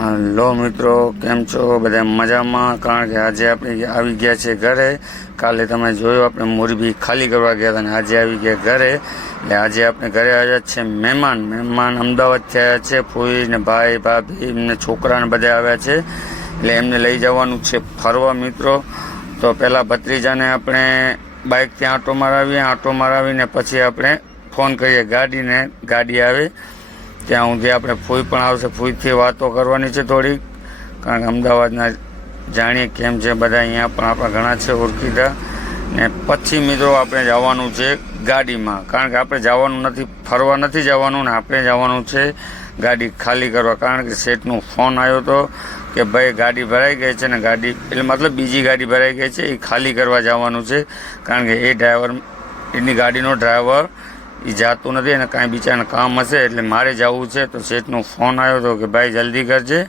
Hello મિત્રો, કેમ છો? બધા મજામાં? કારણ કે આજે આપણે આવી ગયા છે ઘરે. કાલે તમે જોયું આપણે મોરબી ખાલી કરવા ગયા હતા અને આજે આવી ગયા ઘરે. એટલે આજે આપણે ઘરે આવ્યા છે મહેમાન અમદાવાદથી આવ્યા છે. ફૂઈ ને ભાઈ ભાભી ને છોકરા ને બધા આવ્યા છે. એટલે એમને લઈ જવાનું છે ફરવા મિત્રો. તો પહેલાં ભત્રીજાને આપણે બાઇકથી આંટો મારાવીને પછી આપણે ફોન કરીએ ગાડી આવે ત્યાં સુધી આપણે ફૂઈ પણ આવશે. ફૂઈથી વાતો કરવાની છે થોડીક, કારણ કે અમદાવાદના જાણીએ કેમ છે બધા. અહીંયા પણ આપણા ઘણા છે ઓળખીતા. ને પછી મિત્રો આપણે જવાનું છે ગાડીમાં, કારણ કે આપણે જવાનું નથી, ફરવા નથી જવાનું ને આપણે જવાનું છે ગાડી ખાલી કરવા. કારણ કે શેઠનો ફોન આવ્યો હતો કે ભાઈ ગાડી ભરાઈ ગઈ છે ને ગાડી એટલે મતલબ બીજી ગાડી ભરાઈ ગઈ છે, એ ખાલી કરવા જવાનું છે. કારણ કે એની ગાડીનો ડ્રાઈવર એ જાતું નથી અને કાંઈ બિચારાને કામ હશે એટલે મારે જવું છે. તો શેઠનો ફોન આવ્યો હતો કે ભાઈ જલ્દી કરજે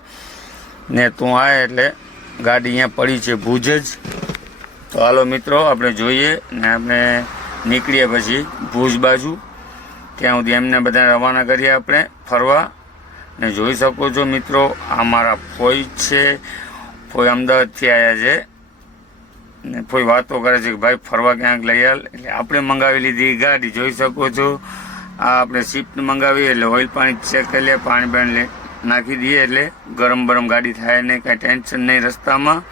ને તું આવે એટલે ગાડી અહીંયા પડી છે ભુજ જ. તો હાલો મિત્રો આપણે જોઈએ ને આપણે નીકળીએ પછી ભુજ બાજુ. ત્યાં સુધી એમને બધાને રવાના કરીએ આપણે ફરવા. ને જોઈ શકો છો મિત્રો, આ મારા ફોઈ છે. ફોઈ અમદાવાદથી આવ્યા છે ને કોઈ વાતો કરે છે કે ભાઈ ફરવા ક્યાંક લઈ આલ. એટલે આપણે મંગાવી લીધી ગાડી, જોઈ શકો છો. આ આપણે સ્વિફ્ટ મંગાવી એટલે ઓઇલ પાણી ચેક કરી લે, પાણી નાખી દઈએ એટલે ગરમ ગાડી થાય નહીં, કાંઈ ટેન્શન નહીં રસ્તામાં.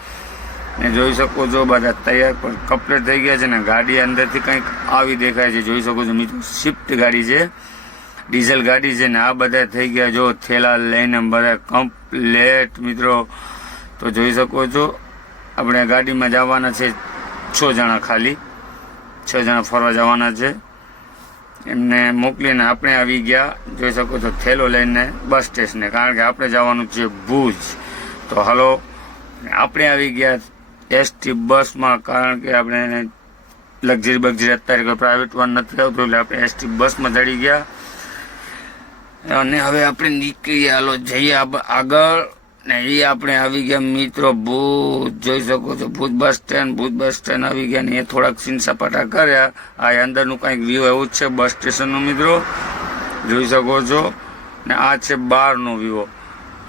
ને જોઈ શકો છો બધા તૈયાર પણ કપડે થઈ ગયા છે ને ગાડી અંદરથી કંઈક આવી દેખાય છે. જોઈ શકો છો મિત્રો, સ્વિફ્ટ ગાડી છે, ડીઝલ ગાડી છે. ને આ બધા થઈ ગયા જો થેલા લઈને બધા કમ્પ્લેટ મિત્રો. તો જોઈ શકો છો આપણે ગાડીમાં જવાના છે 6 જણા, ખાલી 6 જણા ફરવા જવાના છે. એમને મોકલીને આપણે આવી ગયા જોઈ શકો છો થેલો લઈને બસ સ્ટેશને, કારણ કે આપણે જવાનું છે ભુજ. તો હાલો આપણે આવી ગયા એસટી બસમાં, કારણ કે આપણે લક્ઝરી અત્યારે કોઈ પ્રાઇવેટ વાન નથી આવતું એટલે આપણે એસટી બસમાં ચડી ગયા. અને હવે આપણે નીકળીએ, હાલો જઈએ આગળ. ને એ આપણે આવી ગયા મિત્રો ભુજ. જોઈ શકો છો ભુજ બસ સ્ટેન્ડ આવી ગયા ને એ થોડાક સીન સપાટા કર્યા. આ અંદરનું કંઈક વ્યૂ એવું જ છે બસ સ્ટેશનનું મિત્રો, જોઈ શકો છો. ને આ છે બહારનો વ્યૂ,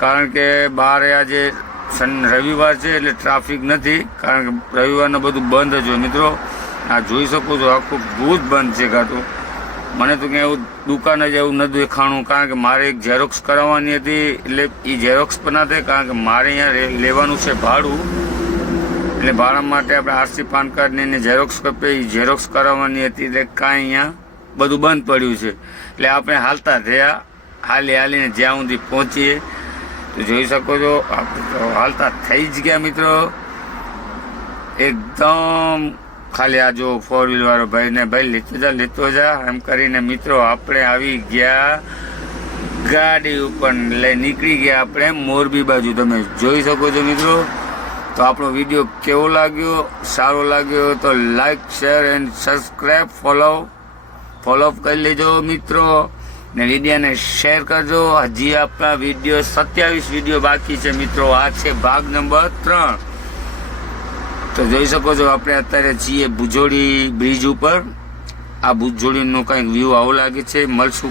કારણ કે બહાર આજે રવિવાર છે એટલે ટ્રાફિક નથી, કારણ કે રવિવારનું બધું બંધ જ હોય મિત્રો. આ જોઈ શકો છો આખું ભુજ બંધ છે કાતું. મને તો ક્યાં એવું દુકાન જ એવું નથી દેખાણું, કારણ કે મારે એક ઝેરોક્સ કરાવવાની હતી એટલે એ ઝેરોક્સ પણ ના થાય, કારણ કે મારે અહીંયા લેવાનું છે ભાડું. એટલે ભાડા માટે આપણે આરસી પાન કાર્ડની એને ઝેરોક્સ કપે એ ઝેરોક્સ કરાવવાની હતી એટલે કાંઈ અહીંયા બધું બંધ પડ્યું છે. એટલે આપણે હાલતા થયા, હાલીને જ્યાં સુધી પહોંચીએ. તો જોઈ શકો છો આપણે તો હાલતા થઈ જ ગયા મિત્રો એકદમ. ખાલી આ જો 4 વ્હીલ વાળો ભાઈ લેતો જા એમ કરીને મિત્રો આપણે આવી ગયા ગાડી ઉપર. લઈ નીકળી ગયા આપણે મોરબી બાજુ. તમે જોઈ શકો છો મિત્રો. તો આપણો વિડીયો કેવો લાગ્યો? સારો લાગ્યો તો like, share and subscribe, follow કરી લેજો મિત્રો. ને વિડીયોને શેર કરજો. હજી આપણા વિડીયો 27 વિડીયો બાકી છે મિત્રો. આ છે ભાગ નંબર 3. તો જોઈ શકો છો આપણે અત્યારે છીએ ભુજોડી બ્રિજ ઉપર. આ ભુજોડીનું કંઈક વ્યૂ આવું લાગે છે. મળશું